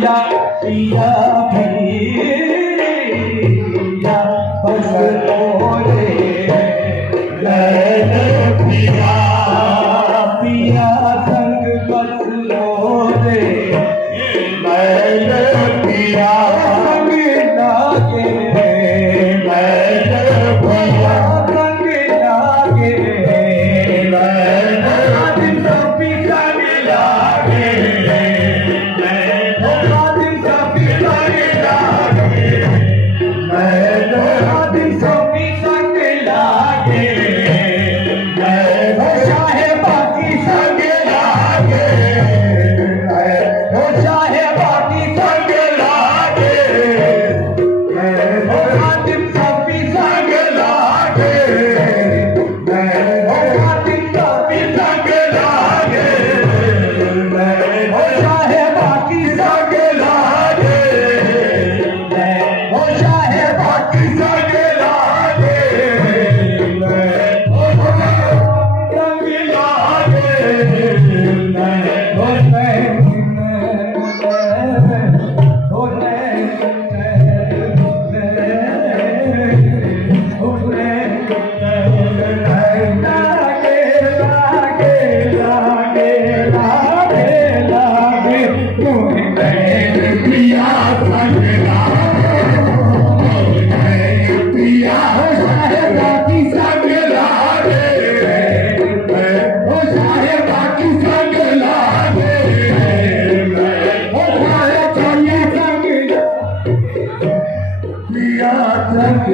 पिया पिया पिया बस मोरे नैन पिया पिया संग बस मोरे नैन पिया संग लागे नैन पिया संग लागे नैन दिन सभी संग लागे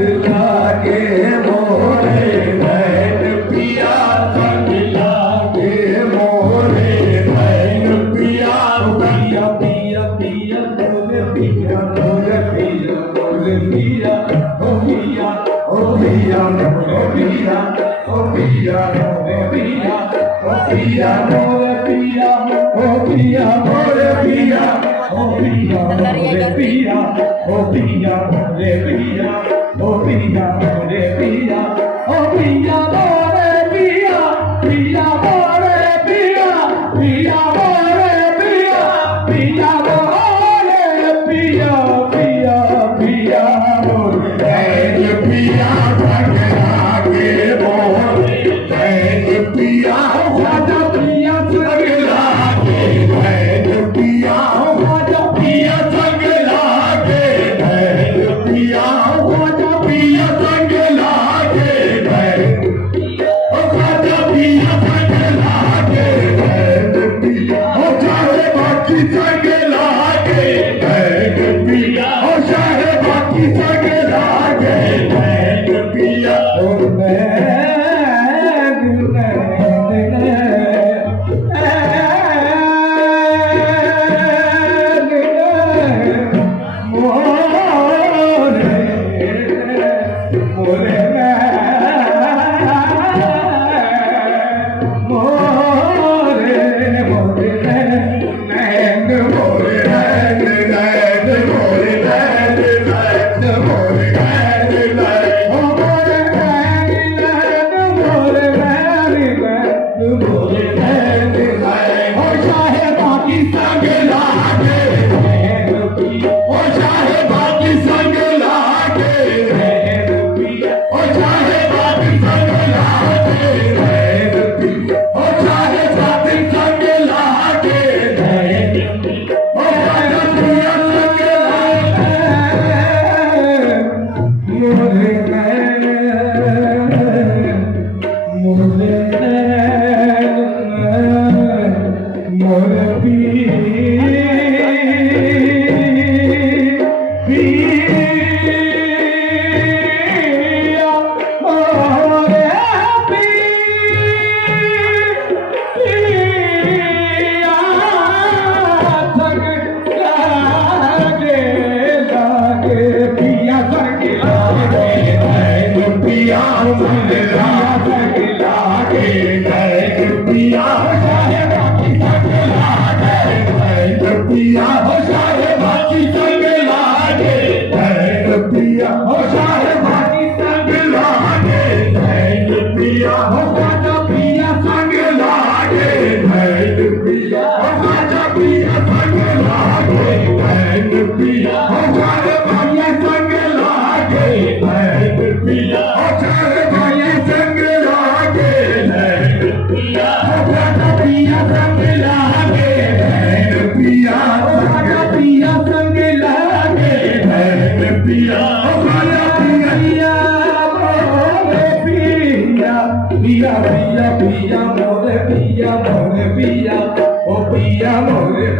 लागे मोरे नैन पिया संग लागे मोरे नैन पिया पिया पिया पिया मोरे पिया मोरे पिया मोरे पिया ओ पिया ओ पिया मोरे पिया ओ पिया मोरे पिया ओ पिया मोरे पिया ओ पिया मोरे पिया ओ पिया मोरे पिया ओ पिया मोरे पिया ओ पिया मोरे पिया ओ पिया मोरे पिया पिया मोरे पिया पिया मोरे पिया पिया मोरे पिया पिया पिया मोरे पिया संग लागे मोरे पिया राजा पिया संग लागे पिया राजा पिया संग लागे पिया पिया संग लागे ओ राजा पिया संग लागे पिया ओ चाहे बाकी संग लागे पिया ओ चाहे बाकी संग लागे पिया ओ पिया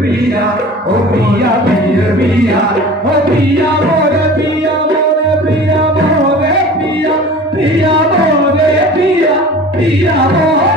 पिया ओ पिया पिया पिया ओ पिया मोरे पिया मोरे पिया मोरे पिया पिया मोरे पिया पिया मोरे